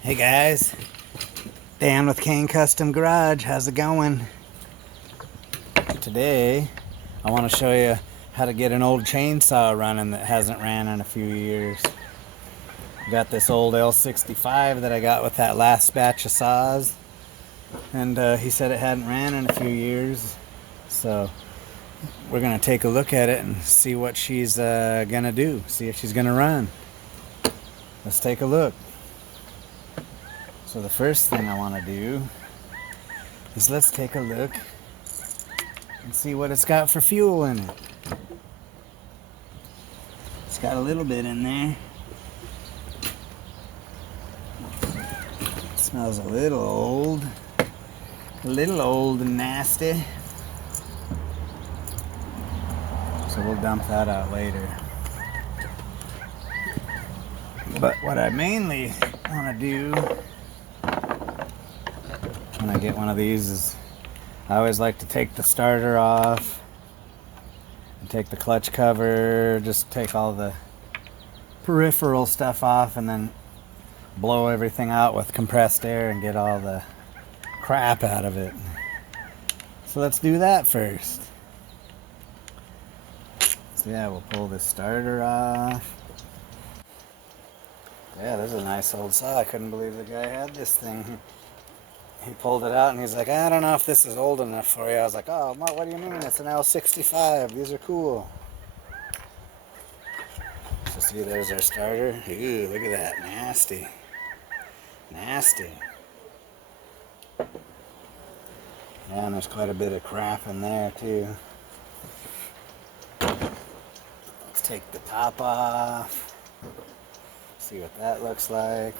Hey guys, Dan with Kane Custom Garage. How's it going? Today I want to show you how to get an old chainsaw running that hasn't ran in a few years. Got this old L65 that I got with that last batch of saws, and he said it hadn't ran in a few years, so we're gonna take a look at it and see what she's gonna do, see if she's gonna run. Let's take a look. So the first thing I want to do is let's take a look and see what it's got for fuel in it. It's got a little bit in there. It smells a little old and nasty. So we'll dump that out later. But what I mainly want to do when I get one of these is I always like to take the starter off and take the clutch cover, just take all the peripheral stuff off and then blow everything out with compressed air and get all the crap out of it. So let's do that first. So yeah, we'll pull this starter off. Yeah, this is a nice old saw. I couldn't believe the guy had this thing. He pulled it out and he's like, I don't know if this is old enough for you. I was like, oh, what do you mean? It's an L65. These are cool. So see, there's our starter. Ooh, look at that. Nasty. Nasty. Yeah, and there's quite a bit of crap in there too. Let's take the top off. See what that looks like.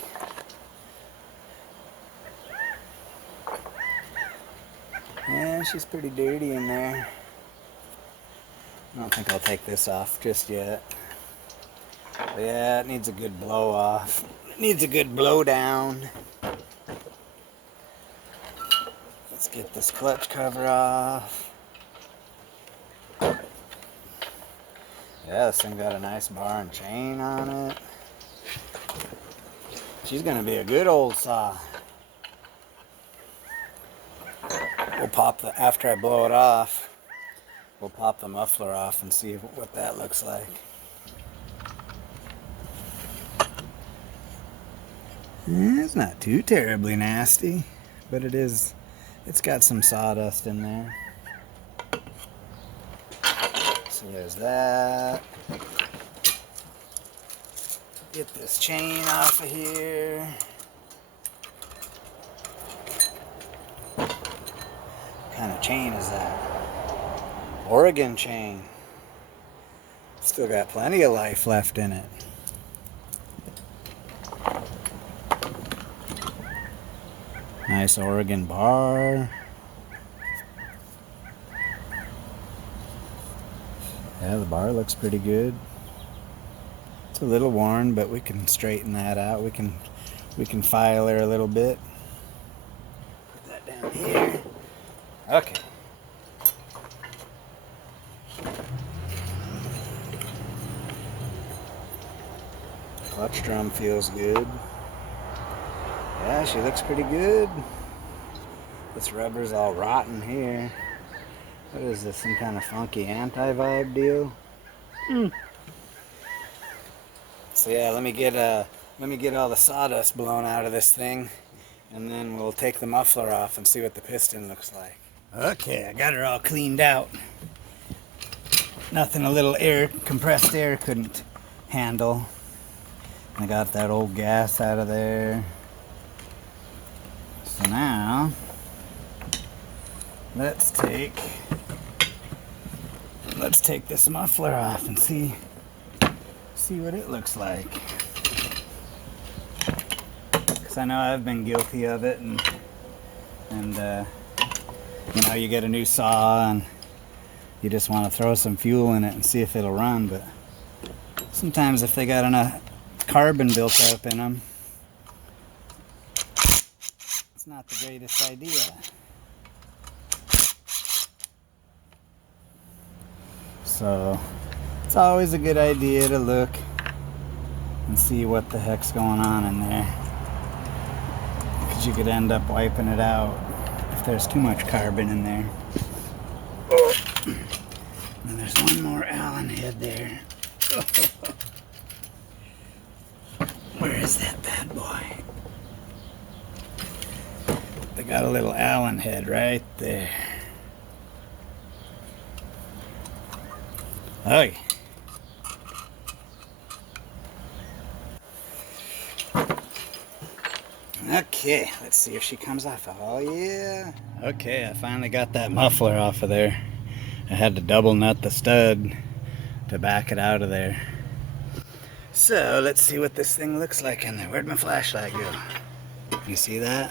Yeah, she's pretty dirty in there. I don't think I'll take this off just yet. But yeah, it needs a good blow off. It needs a good blow down. Let's get this clutch cover off. Yeah, this thing got a nice bar and chain on it. She's gonna be a good old saw. We'll pop the, after I blow it off, we'll pop the muffler off and see what that looks like. It's not too terribly nasty, but it's got some sawdust in there. So there's that. Get this chain off of here. What kind of chain is that? Oregon chain. Still got plenty of life left in it. Nice Oregon bar. Yeah, the bar looks pretty good. It's a little worn, but we can straighten that out. We can file her a little bit. Put that down here. Okay. Clutch drum feels good. Yeah, she looks pretty good. This rubber's all rotten here. What is this? Some kind of funky anti-vibe deal? So yeah, let me get all the sawdust blown out of this thing, and then we'll take the muffler off and see what the piston looks like. Okay, I got her all cleaned out. Nothing a little compressed air couldn't handle. I got that old gas out of there. So now, let's take this muffler off and see what it looks like. Because I know I've been guilty of it, and you know, you get a new saw and you just want to throw some fuel in it and see if it'll run, but sometimes if they got enough carbon built up in them, it's not the greatest idea. So it's always a good idea to look and see what the heck's going on in there. because you could end up wiping it out if there's too much carbon in there. And there's one more Allen head there. Where is that bad boy? They got a little Allen head right there. Oh yeah. Okay, let's see if she comes off. Oh yeah. Okay, I finally got that muffler off of there. I had to double nut the stud to back it out of there. So let's see what this thing looks like in there. Where'd my flashlight go? You see that?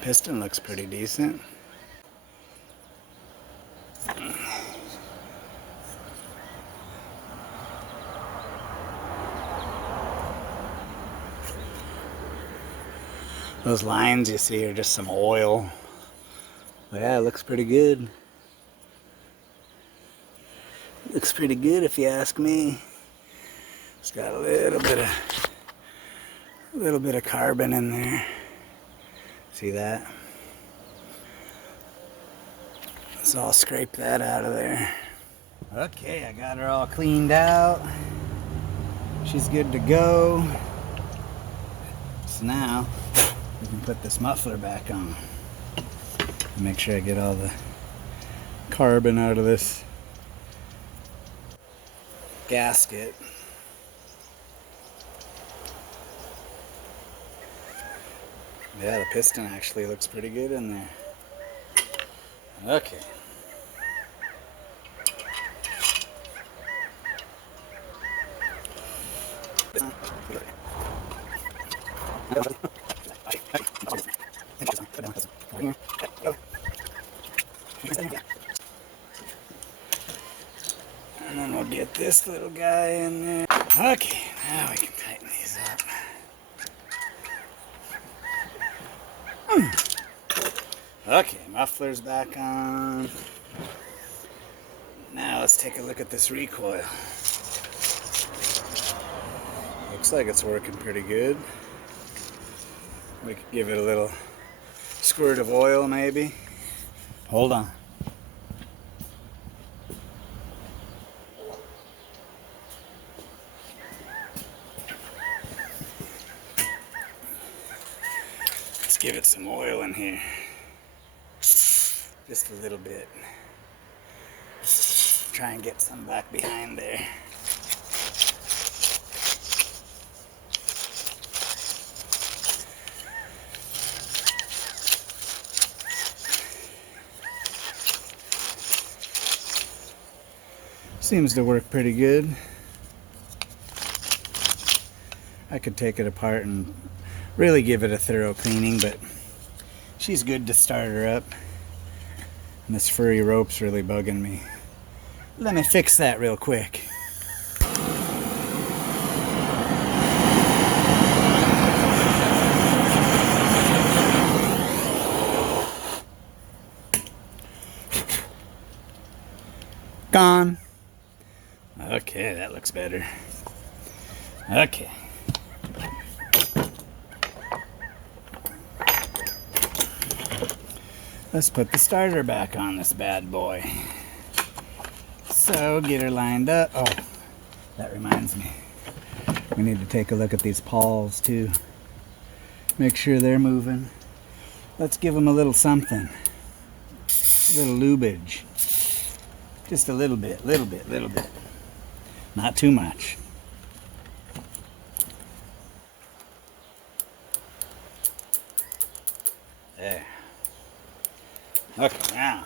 Piston looks pretty decent. Those lines you see are just some oil. But yeah, it looks pretty good. Looks pretty good if you ask me. It's got a little bit of carbon in there. See that? So I'll scrape that out of there. Okay, I got her all cleaned out. She's good to go. So now we can put this muffler back on. Make sure I get all the carbon out of this gasket. Yeah, the piston actually looks pretty good in there. Okay. And then we'll get this little guy in there. Okay, now we can tighten these up. Okay, muffler's back on. Now let's take a look at this recoil. Looks like it's working pretty good. We could give it a little squirt of oil maybe. Hold on. Let's give it some oil in here. Just a little bit. Try and get some back behind there. Seems to work pretty good. I could take it apart and really give it a thorough cleaning, but she's good to start her up. And this furry rope's really bugging me. Let me fix that real quick. Gone. Okay, that looks better. Okay. Let's put the starter back on this bad boy. So, get her lined up. Oh, that reminds me. We need to take a look at these pawls too. Make sure they're moving. Let's give them a little something. A little lubage. Just a little bit, little bit. Not too much. There. Okay, now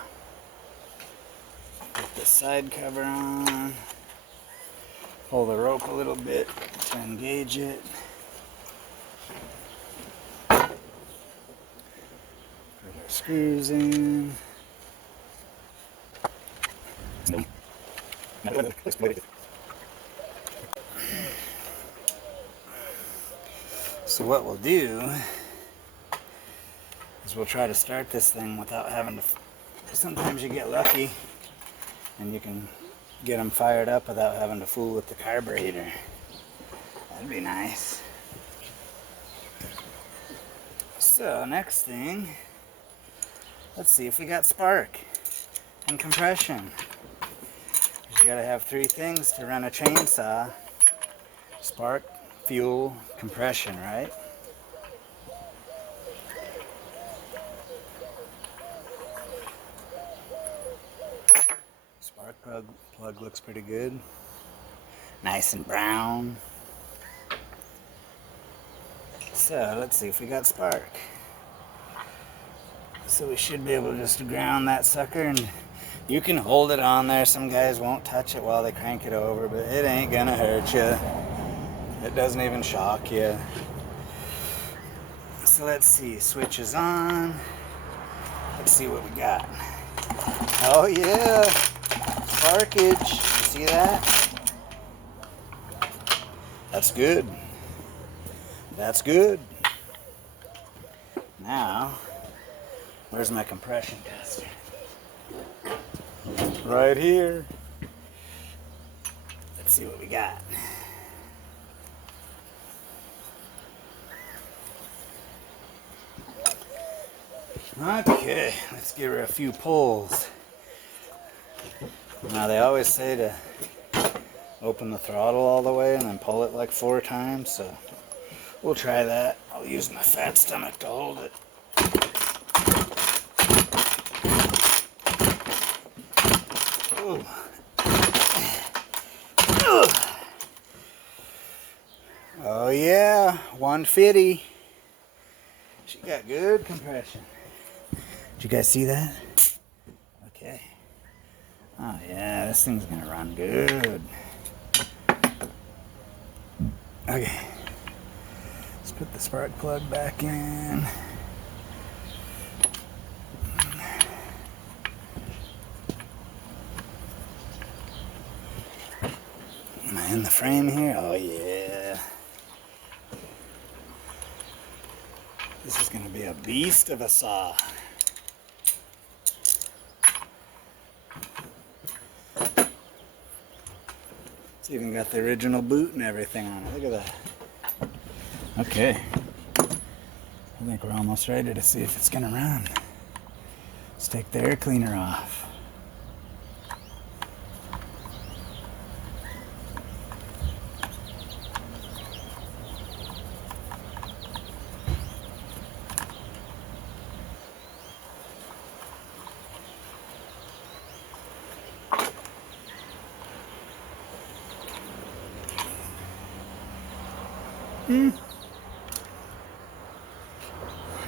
put the side cover on. Pull the rope a little bit to engage it. Put our screws in. So what we'll do is we'll try to start this thing without having to. Sometimes you get lucky and you can get them fired up without having to fool with the carburetor. That'd be nice. So next thing, let's see if we got spark and compression. You gotta have three things to run a chainsaw: spark, fuel, compression, right? Spark plug looks pretty good. Nice and brown. So let's see if we got spark. So we should be able to just ground that sucker, and you can hold it on there. Some guys won't touch it while they crank it over, but it ain't gonna hurt you. It doesn't even shock you. So let's see, switch is on. Let's see what we got. Oh yeah, sparkage. You see that? That's good. That's good. Now, where's my compression tester? Right here. Let's see what we got. Okay, let's give her a few pulls. Now they always say to open the throttle all the way and then pull it like 4 times, so we'll try that. I'll use my fat stomach to hold it. Ooh. Oh yeah, 150. She got good compression. Did you guys see that? Okay. Oh yeah, this thing's gonna run good. Okay. Let's put the spark plug back in. Am I in the frame here? Oh yeah. This is gonna be a beast of a saw. It's even got the original boot and everything on it. Look at that. Okay. I think we're almost ready to see if it's gonna run. Let's take the air cleaner off.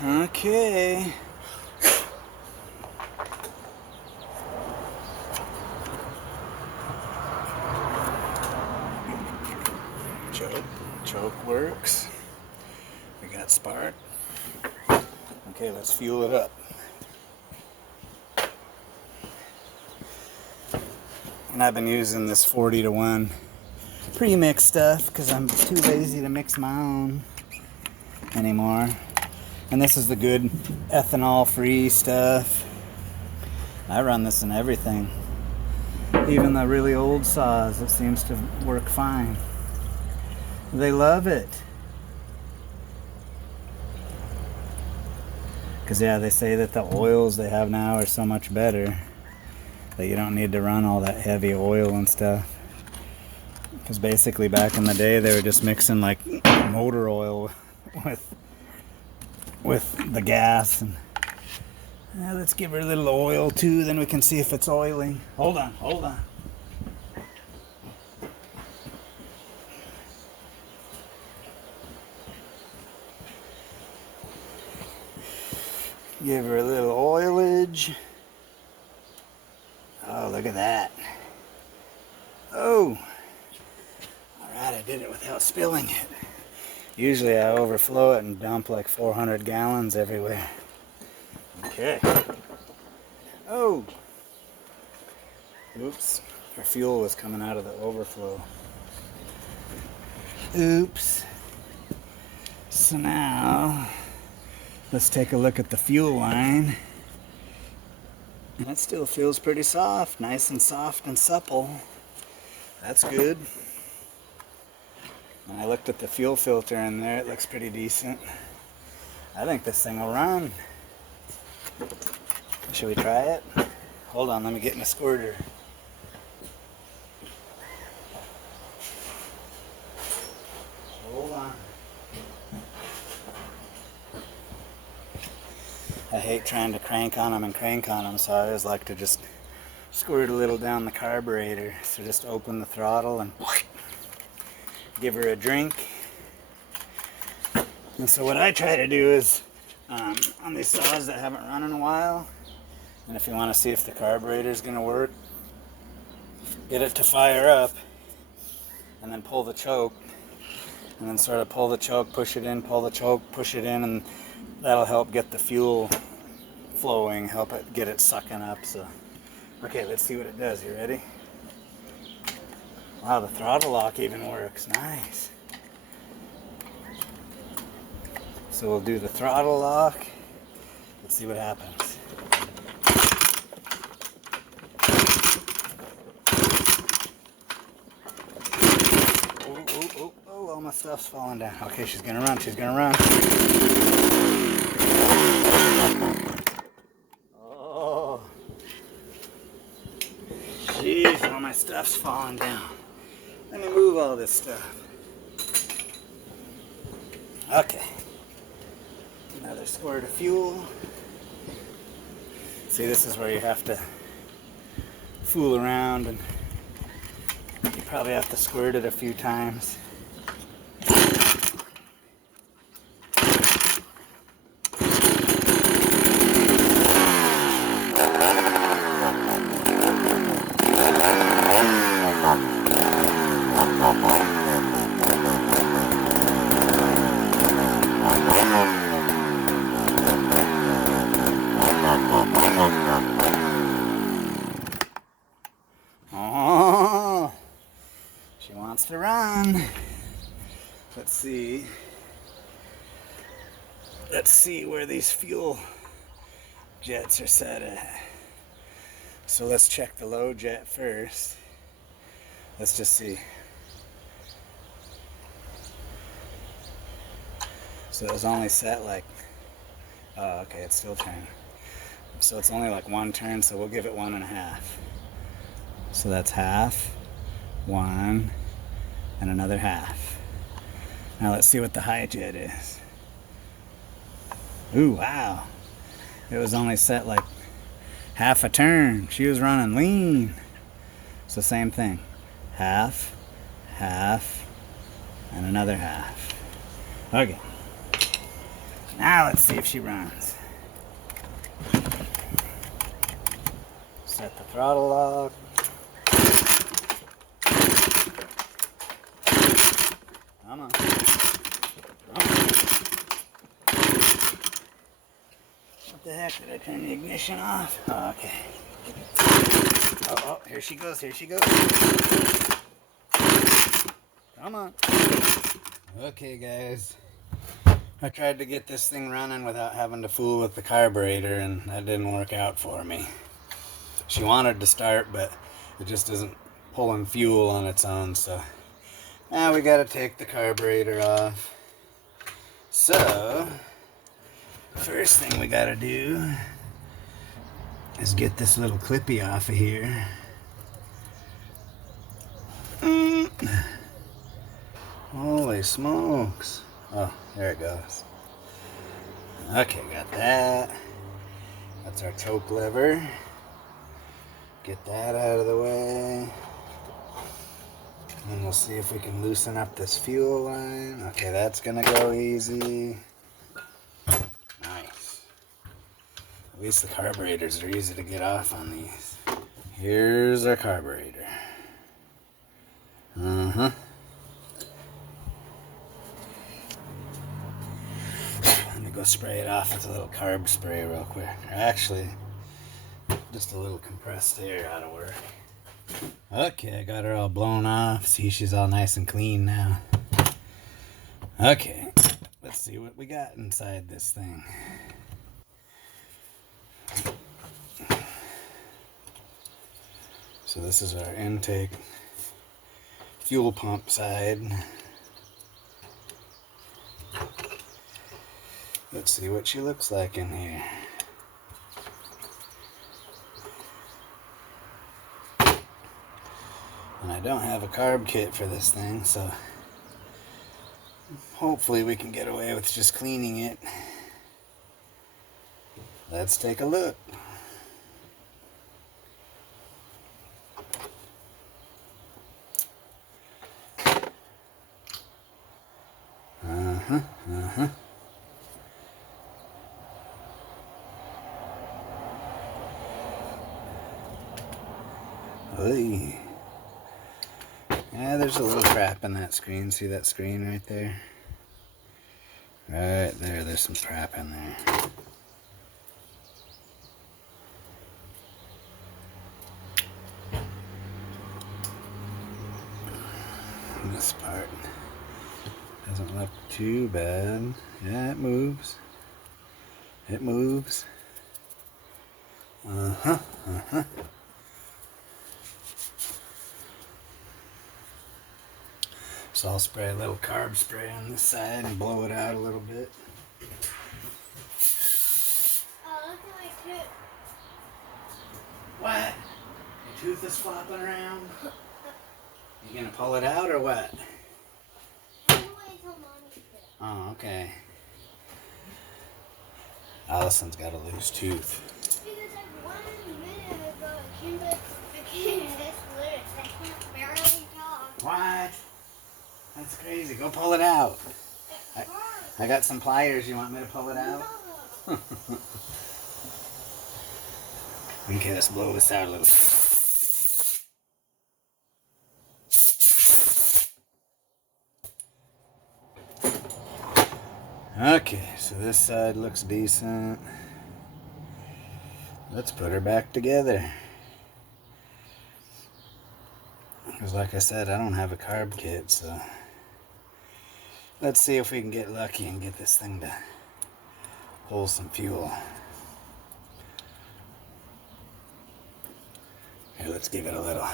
Okay. Choke works. We got spark. Okay, let's fuel it up. And I've been using this 40-to-1 pre-mix stuff because I'm too lazy to mix my own anymore. And this is the good ethanol-free stuff. I run this in everything. Even the really old saws, it seems to work fine. They love it. Because yeah, they say that the oils they have now are so much better that you don't need to run all that heavy oil and stuff. Because basically back in the day they were just mixing like motor oil with the gas. And let's give her a little oil too, then we can see if it's oiling. Hold on. Give her a little oilage. Oh, look at that. Oh. Alright, I did it without spilling it. Usually I overflow it and dump like 400 gallons everywhere. Okay. Oh. Oops. Our fuel was coming out of the overflow. Oops. So now, let's take a look at the fuel line. And it still feels pretty soft. Nice and soft and supple. That's good. When I looked at the fuel filter in there, it looks pretty decent. I think this thing will run. Should we try it? Hold on, let me get my squirter. Hold on. I hate trying to crank on them, so I always like to just squirt a little down the carburetor. So just open the throttle and give her a drink. And so what I try to do is, on these saws that haven't run in a while, and if you want to see if the carburetor is going to work, get it to fire up, and then pull the choke, and then sort of pull the choke, push it in, pull the choke, push it in, and that'll help get the fuel flowing, help it get it sucking up. So, okay, let's see what it does. You ready? Wow, the throttle lock even works. Nice. So we'll do the throttle lock. Let's see what happens. Oh, all my stuff's falling down. Okay, she's gonna run, Oh, jeez, all my stuff's falling down. Let me move all this stuff. Okay. Another squirt of fuel. See, this is where you have to fool around, and you probably have to squirt it a few times. Oh, she wants to run. Let's see. Let's see where these fuel jets are set at. So let's check the low jet first. Let's just see. So it was only set like, oh, okay, it's still turning. So it's only like one turn, so we'll give it 1.5. So that's half, 1, and another half. Now let's see what the high jet is. Ooh, wow. It was only set like half a turn. She was running lean. So same thing. Half, half, and another half. Okay. Now let's see if she runs. Set the throttle lock. Come on. What the heck? Did I turn the ignition off? Oh, okay. Oh, here she goes. Come on. Okay, guys. I tried to get this thing running without having to fool with the carburetor, and that didn't work out for me. She wanted to start, but it just isn't pulling fuel on its own, so now we gotta take the carburetor off. So, first thing we gotta do is get this little clippy off of here. Holy smokes. Oh, there it goes. Okay, got that. That's our choke lever. Get that out of the way. And we'll see if we can loosen up this fuel line. Okay, that's gonna go easy. Nice. At least the carburetors are easy to get off on these. Here's our carburetor. Let me go spray it off with a little carb spray real quick. Or actually, just a little compressed air ought to work. Okay, I got her all blown off. See, she's all nice and clean now. Okay, let's see what we got inside this thing. So this is our intake fuel pump side. Let's see what she looks like in here. And I don't have a carb kit for this thing, so hopefully we can get away with just cleaning it. Let's take a look. Oy. Yeah, there's a little crap in that screen. See that screen right there? Right there, there's some crap in there. This part doesn't look too bad. Yeah, it moves. It moves. So I'll spray a little carb spray on this side and blow it out a little bit. Oh, look at my tooth. What? Your tooth is flopping around? You gonna pull it out or what? I'm gonna wait till Mommy says. Oh, okay. Allison's got a loose tooth. Because like 1 minute ago it came this loose. I can't barely talk. What? That's crazy. Go pull it out. I got some pliers. You want me to pull it out? No. Okay, let's blow this out a little. Okay, so this side looks decent. Let's put her back together. Because like I said, I don't have a carb kit, so let's see if we can get lucky and get this thing to pull some fuel. Here, let's give it a little,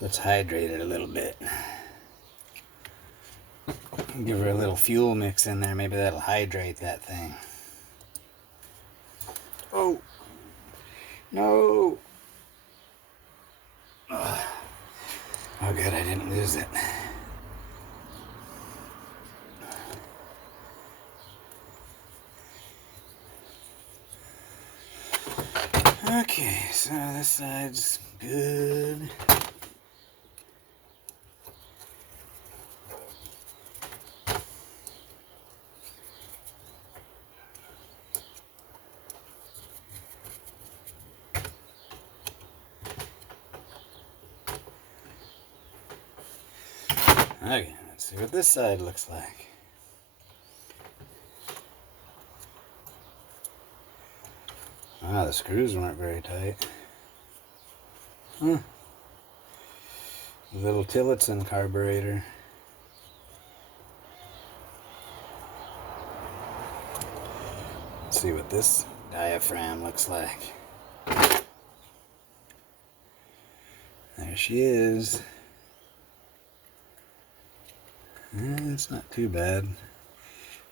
let's hydrate it a little bit. Give her a little fuel mix in there, maybe that'll hydrate that thing. Oh, no. Oh good, I didn't lose it. Okay, so this side's good. Okay, let's see what this side looks like. Ah, the screws weren't very tight. Huh. Little Tillotson carburetor. Let's see what this diaphragm looks like. There she is. It's not too bad.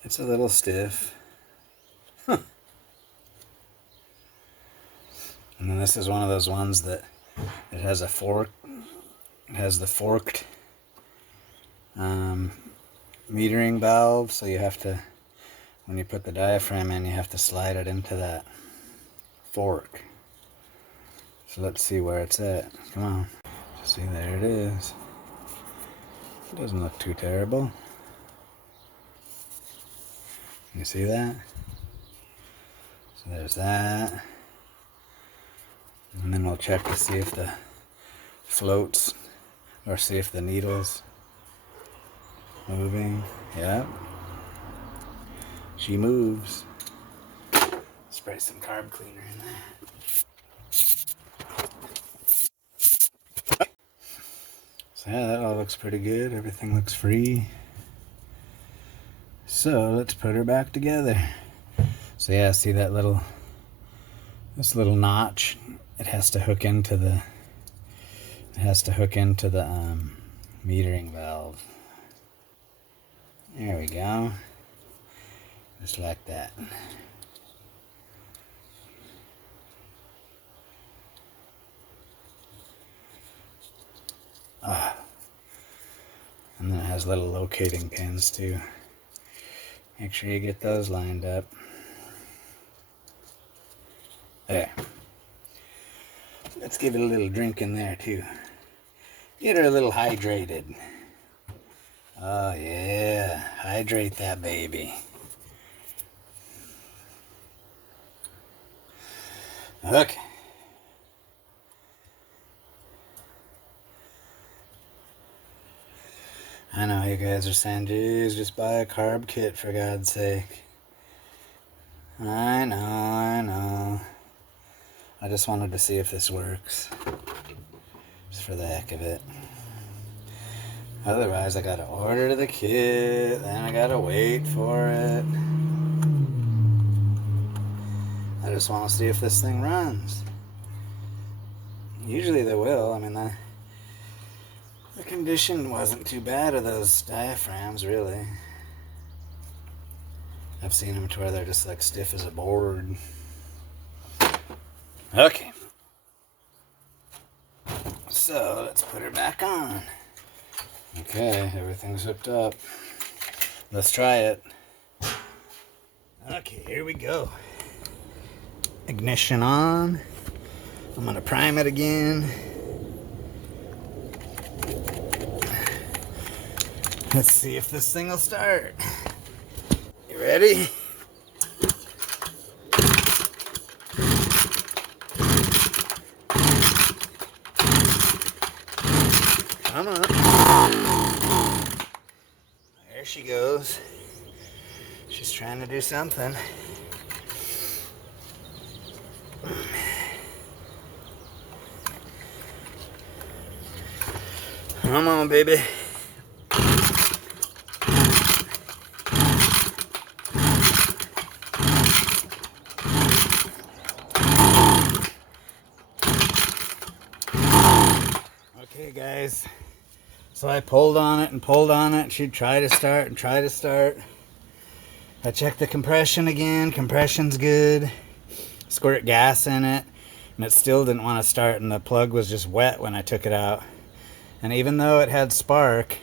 It's a little stiff. Huh. And then this is one of those ones that it has a fork. It has the forked metering valve, so you have to, when you put the diaphragm in, you have to slide it into that fork. So let's see where it's at. Come on. See, there it is. It doesn't look too terrible. You see that? So there's that. And then we'll check to see if the floats, or see if the needle's moving. Yep. She moves. Spray some carb cleaner in that. So yeah, that all looks pretty good. Everything looks free. So let's put her back together. So yeah, see that this little notch? It has to hook into the metering valve. There we go. Just like that. And then it has little locating pins too. Make sure you get those lined up. There. Let's give it a little drink in there too. Get her a little hydrated. Oh yeah, hydrate that baby. Okay. I know you guys are saying, geez, just buy a carb kit for God's sake. I know. I just wanted to see if this works. Just for the heck of it. Otherwise, I gotta order the kit, then I gotta wait for it. I just want to see if this thing runs. Usually they will. I mean, the condition wasn't too bad of those diaphragms, really. I've seen them to where they're just like stiff as a board. Okay. So, let's put her back on. Okay, everything's hooked up. Let's try it. Okay, here we go. Ignition on. I'm gonna prime it again. Let's see if this thing will start. You ready? Come on. There she goes. She's trying to do something. Come on, baby. Okay, guys. So I pulled on it and pulled on it. She'd try to start and try to start. I checked the compression again. Compression's good. Squirt gas in it. And it still didn't want to start, and the plug was just wet when I took it out. And even though it had spark,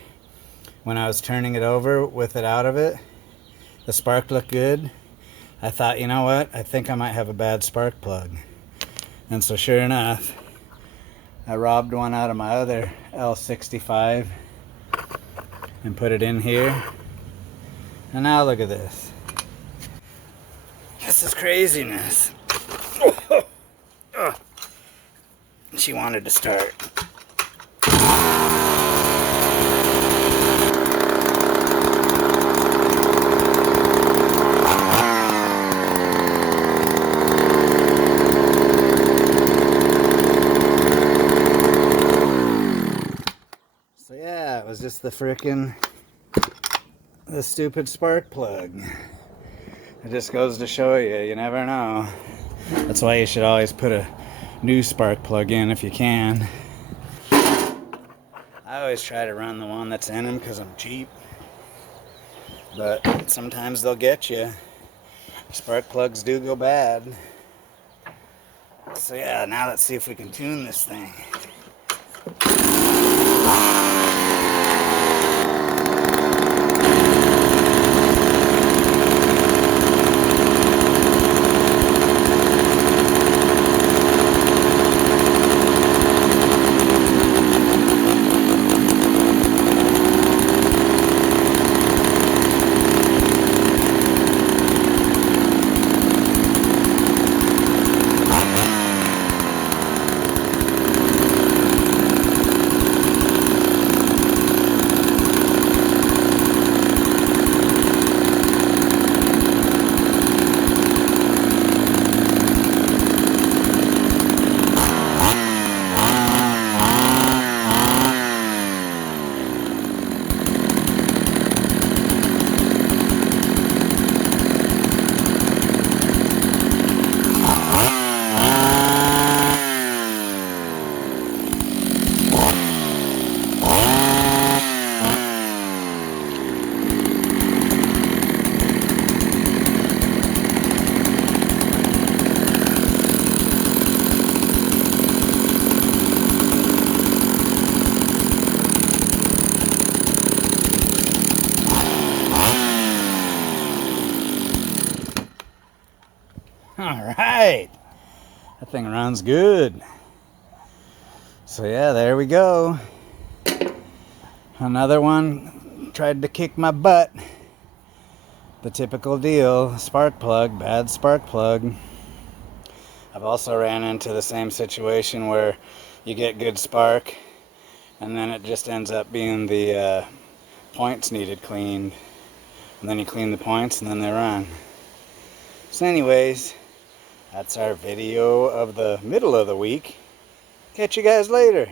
when I was turning it over with it out of it, the spark looked good. I thought, you know what? I think I might have a bad spark plug. And so sure enough, I robbed one out of my other L65 and put it in here. And now look at this. This is craziness. She wanted to start. So yeah, it was just the stupid spark plug. It just goes to show you, you never know. That's why you should always put a new spark plug in if you can. I always try to run the one that's in them because I'm cheap. But sometimes they'll get you. Spark plugs do go bad. So yeah, now let's see if we can tune this thing. Alright. That thing runs good. So yeah, there we go. Another one tried to kick my butt. The typical deal, spark plug, bad spark plug. I've also ran into the same situation where you get good spark and then it just ends up being the points needed cleaned. And then you clean the points and then they run. So anyways, that's our video of the middle of the week. Catch you guys later.